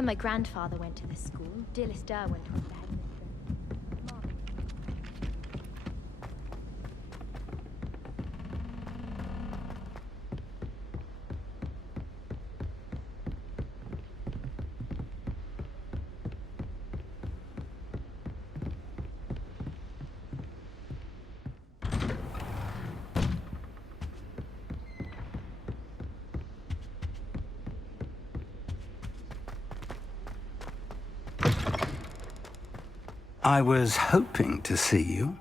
When my grandfather went to this school, Dilys Derwent was the headmistress. Marvin. I was hoping to see you.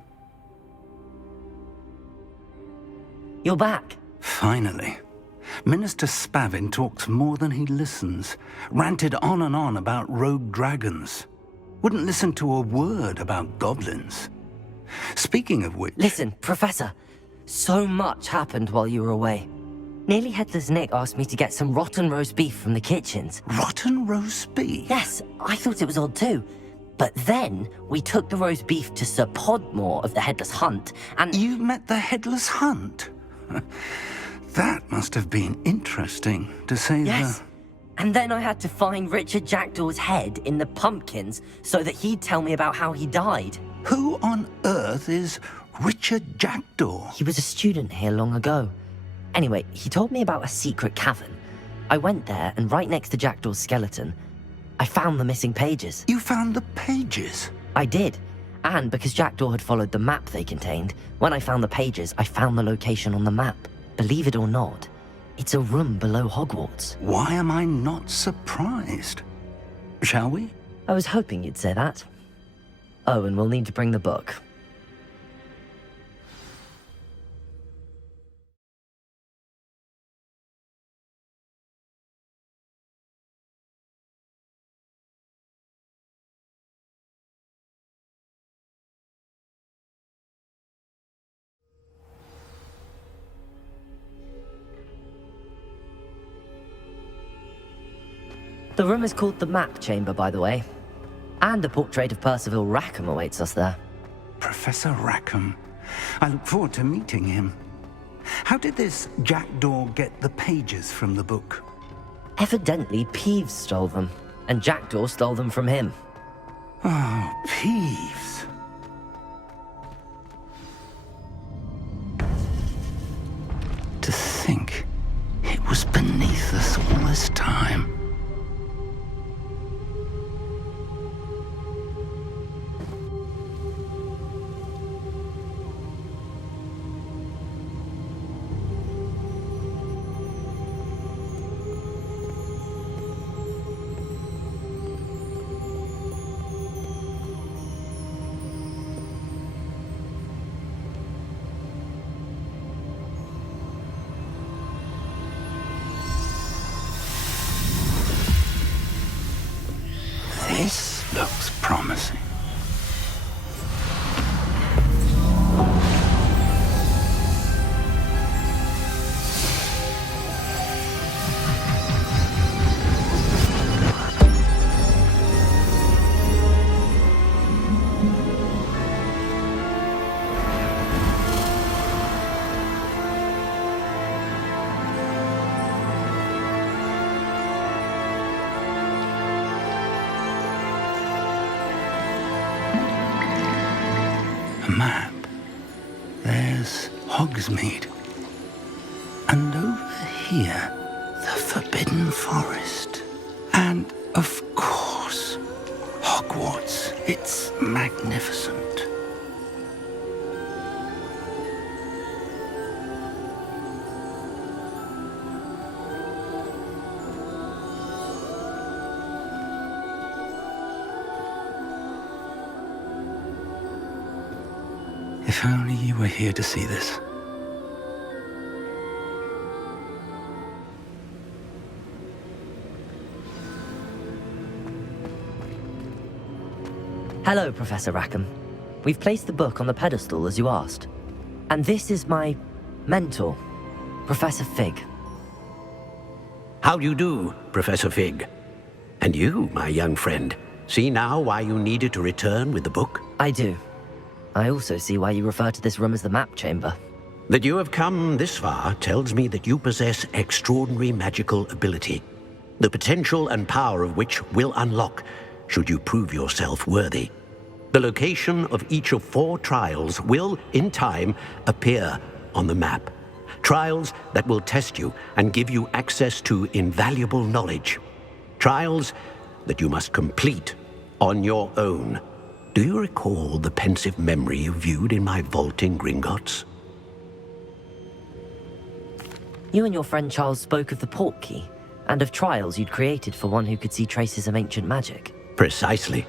You're back. Finally. Minister Spavin talks more than he listens. Ranted on and on about rogue dragons. Wouldn't listen to a word about goblins. Speaking of which... Listen, Professor. So much happened while you were away. Nearly Headless Nick asked me to get some rotten roast beef from the kitchens. Rotten roast beef? Yes, I thought it was odd too. But then, we took the roast beef to Sir Podmore of the Headless Hunt, and... You met the Headless Hunt? That must have been interesting, to say Yes. And then I had to find Richard Jackdaw's head in the pumpkins so that he'd tell me about how he died. Who on earth is Richard Jackdaw? He was a student here long ago. Anyway, he told me about a secret cavern. I went there, and right next to Jackdaw's skeleton, I found the missing pages. You found the pages? I did. And because Jackdaw had followed the map they contained, when I found the pages, I found the location on the map. Believe it or not, it's a room below Hogwarts. Why am I not surprised? Shall we? I was hoping you'd say that. Oh, and we'll need to bring the book. The room is called the Map Chamber, by the way. And a portrait of Percival Rackham awaits us there. Professor Rackham. I look forward to meeting him. How did this Jackdaw get the pages from the book? Evidently, Peeves stole them, and Jackdaw stole them from him. Oh, Peeves. To think it was beneath us all this time. This looks promising. Map. There's Hogsmeade. And over here, the Forbidden Forest. And, of course, Hogwarts. It's magnificent. If only you were here to see this. Hello, Professor Rackham. We've placed the book on the pedestal as you asked. And this is my mentor, Professor Fig. How do you do, Professor Fig? And you, my young friend, see now why you needed to return with the book? I do. I also see why you refer to this room as the Map Chamber. That you have come this far tells me that you possess extraordinary magical ability. the potential and power of which will unlock should you prove yourself worthy. The location of each of 4 trials will, in time, appear on the map. Trials that will test you and give you access to invaluable knowledge. Trials that you must complete on your own. Do you recall the pensive memory you viewed in my vault in Gringotts? You and your friend Charles spoke of the port key, and of trials you'd created for one who could see traces of ancient magic. Precisely.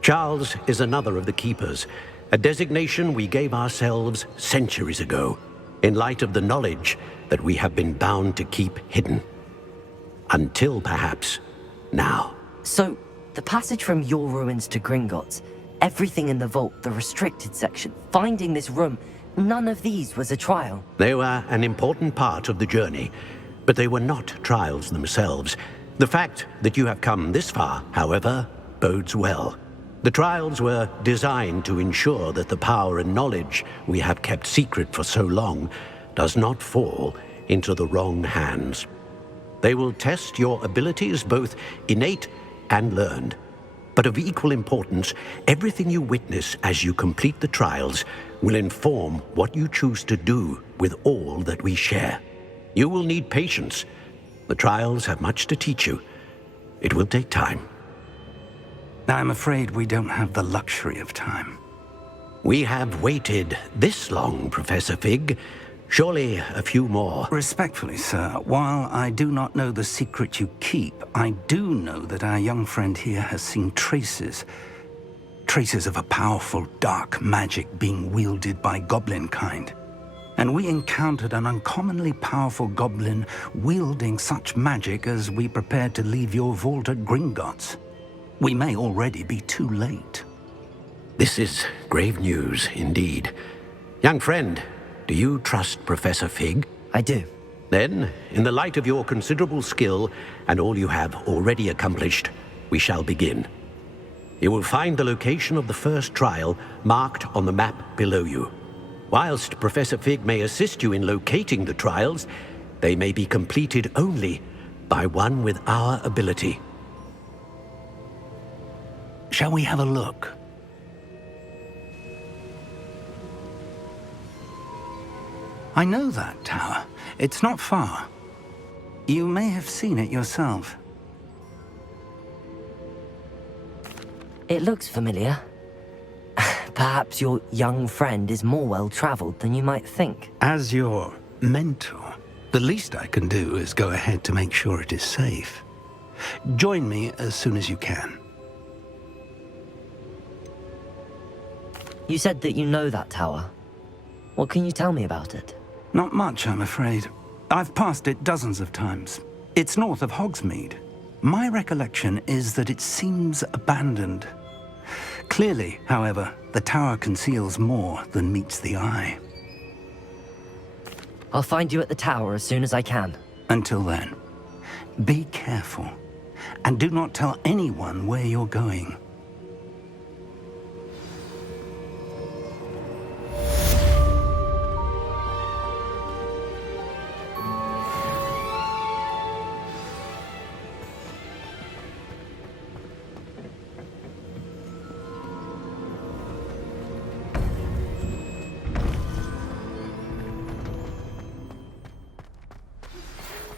Charles is another of the Keepers, a designation we gave ourselves centuries ago, in light of the knowledge that we have been bound to keep hidden. Until perhaps now. So, the passage from your ruins to Gringotts, everything in the vault, the restricted section, finding this room, none of these was a trial. They were an important part of the journey, but they were not trials themselves. The fact that you have come this far, however, bodes well. The trials were designed to ensure that the power and knowledge we have kept secret for so long does not fall into the wrong hands. They will test your abilities, both innate and learned. But of equal importance, everything you witness as you complete the trials will inform what you choose to do with all that we share. You will need patience. The trials have much to teach you. It will take time. I'm afraid we don't have the luxury of time. We have waited this long, Professor Fig. Surely a few more. Respectfully, sir, while I do not know the secret you keep, I do know that our young friend here has seen traces of a powerful dark magic being wielded by goblin kind. And we encountered an uncommonly powerful goblin wielding such magic as we prepared to leave your vault at Gringotts. We may already be too late. This is grave news indeed. Young friend, do you trust Professor Fig? I do. Then, in the light of your considerable skill and all you have already accomplished, we shall begin. You will find the location of the first trial marked on the map below you. Whilst Professor Fig may assist you in locating the trials, they may be completed only by one with our ability. Shall we have a look? I know that tower. It's not far. You may have seen it yourself. It looks familiar. Perhaps your young friend is more well-traveled than you might think. As your mentor, the least I can do is go ahead to make sure it is safe. Join me as soon as you can. You said that you know that tower. What can you tell me about it? Not much, I'm afraid. I've passed it dozens of times. It's north of Hogsmeade. My recollection is that it seems abandoned. Clearly, however, the tower conceals more than meets the eye. I'll find you at the tower as soon as I can. Until then, be careful, and do not tell anyone where you're going.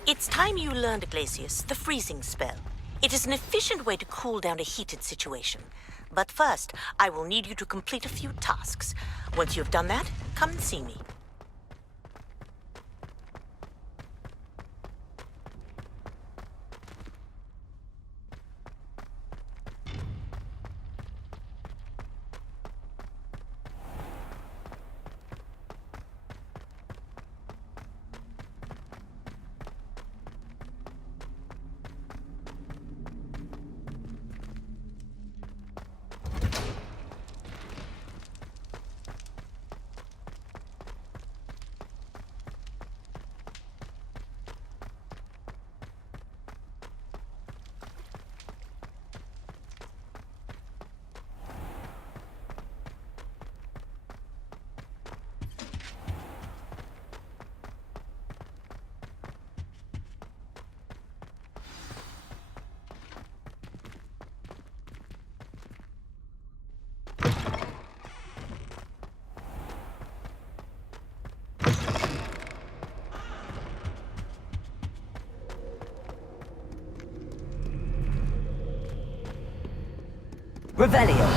It's time you learned, Glacius, the freezing spell. It is an efficient way to cool down a heated situation. But first, I will need you to complete a few tasks. Once you have done that, come and see me. Revelio.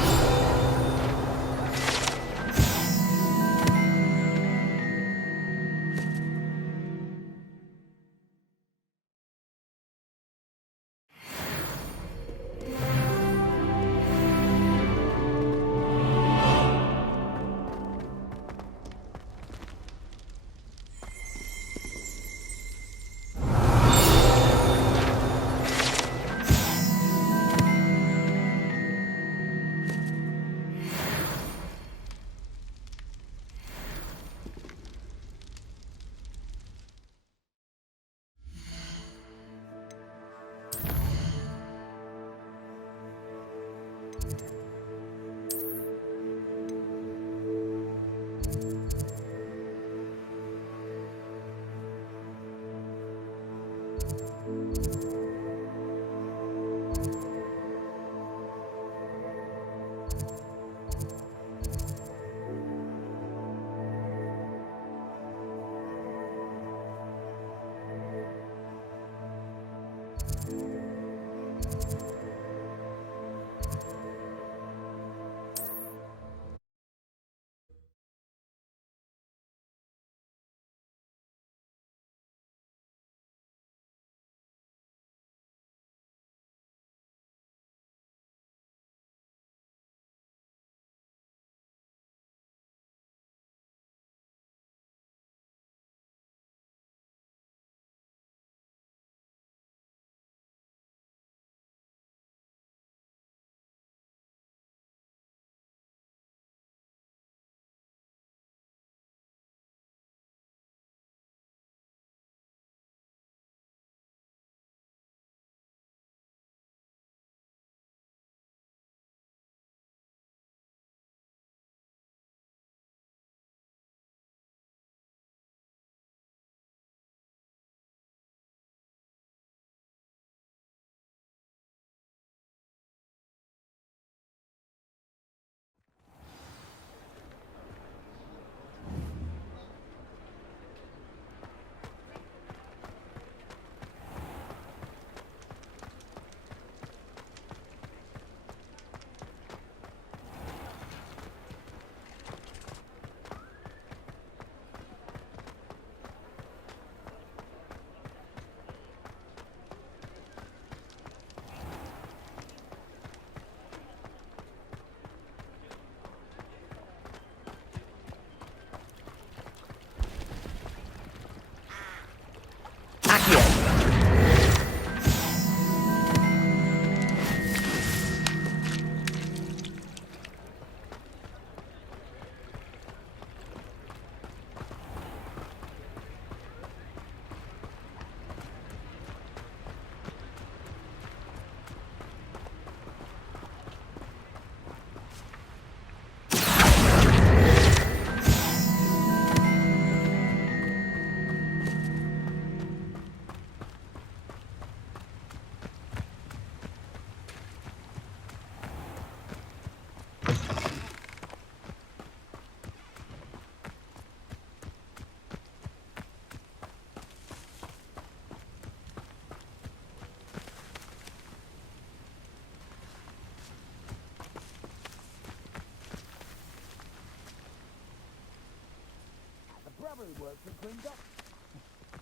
Probably work for Queen Doc.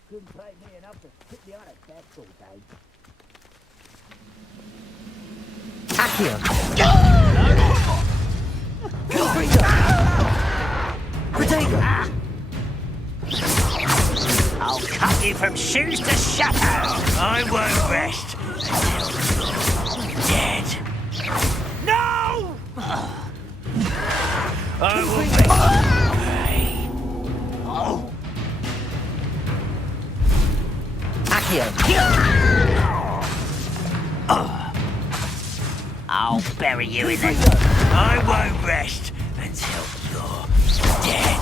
Couldn't pay me enough to sit behind a desk all day. Accio. Protego. I'll cut you from shoes to shadow. I won't rest until you're dead. No! I will make you pay. Oh. Accio. I'll bury you in the... I won't rest until you're dead.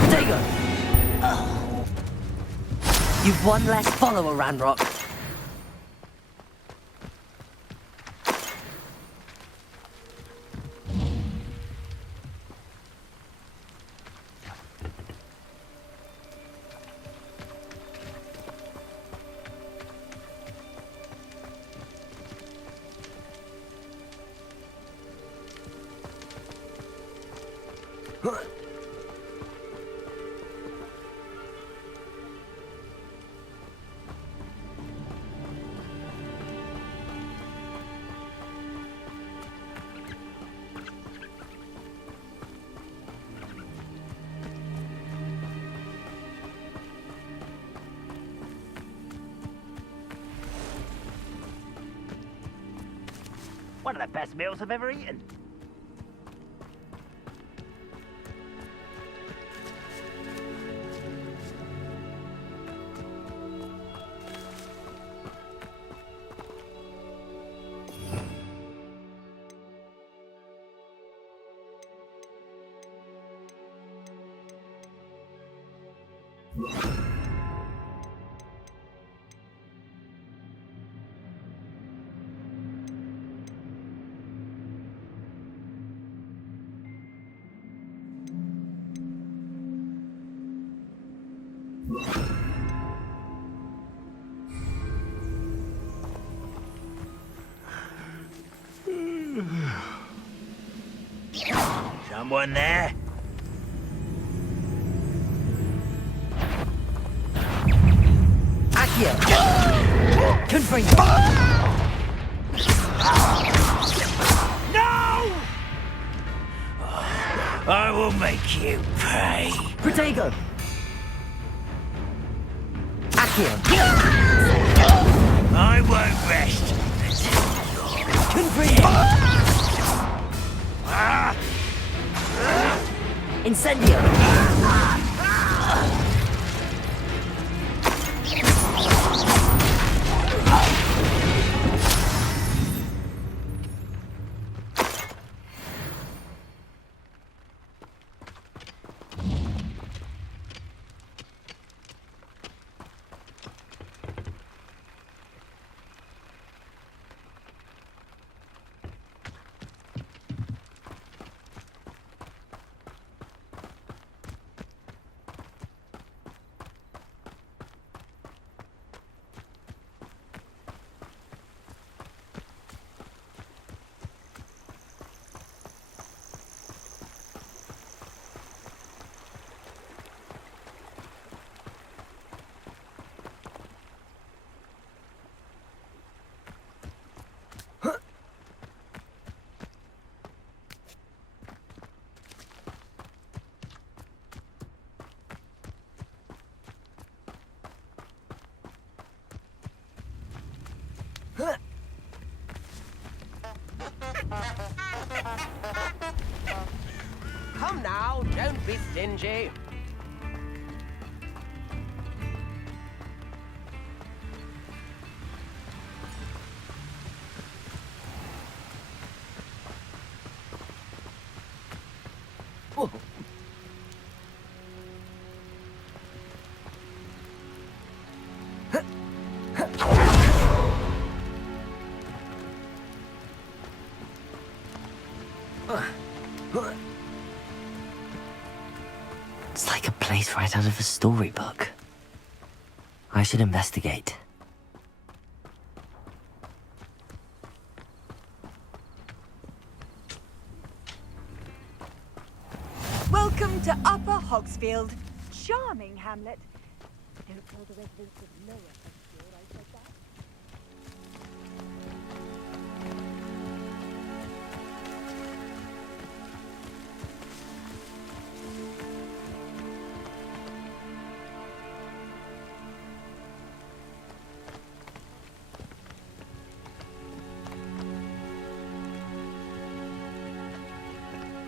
Protego. You've one less follower, Ranrock. One of the best meals I've ever eaten. Someone there? Accio! Confirm. No! I will make you pay. Protego! Accio! I won't rest. Confirm. Incendio! Come now, don't be stingy. It's like a place right out of a storybook. I should investigate. Welcome to Upper Hogsfield. Charming hamlet. Don't tell the residents of Lower Hogsfield I said that.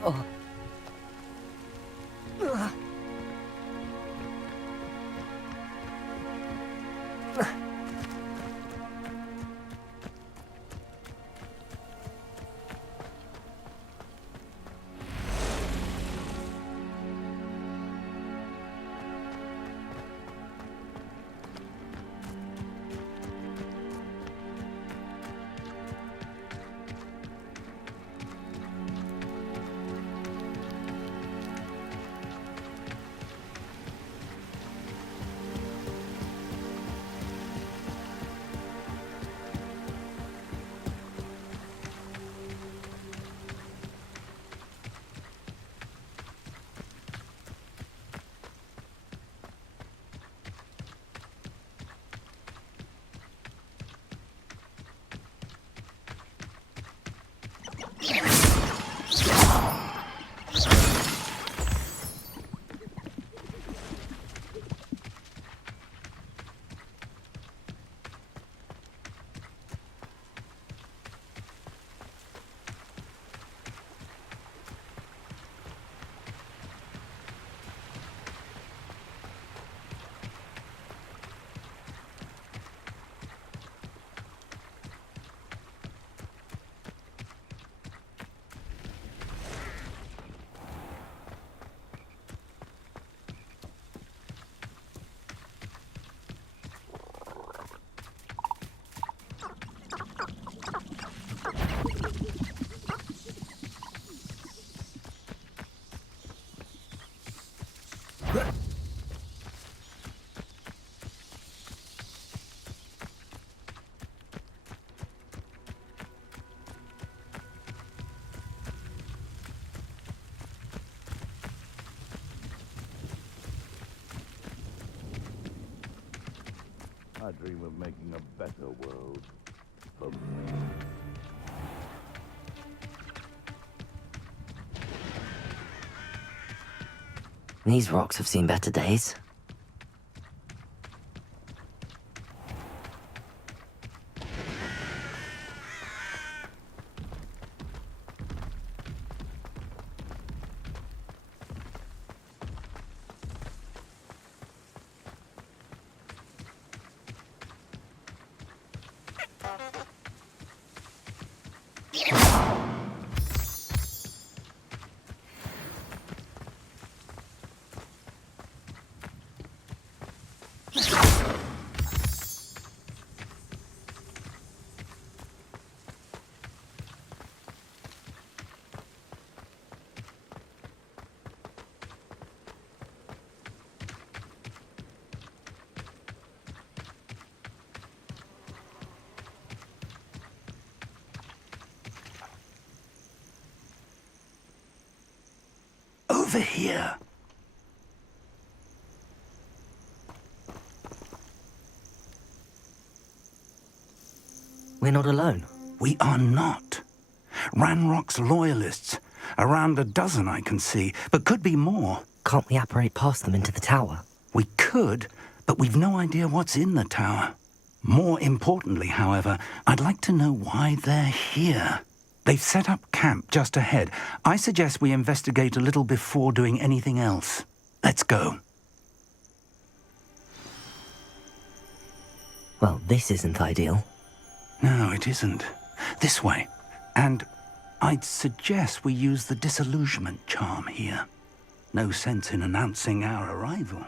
Oh. I dream of making a better world for me. These rocks have seen better days. Over here. We're not alone. We are not. Ranrock's loyalists. Around a dozen I can see, but could be more. Can't we apparate past them into the tower? We could, but we've no idea what's in the tower. More importantly, however, I'd like to know why they're here. They've set up camp just ahead. I suggest we investigate a little before doing anything else. Let's go. Well, this isn't ideal. No, it isn't. This way. And I'd suggest we use the disillusionment charm here. No sense in announcing our arrival.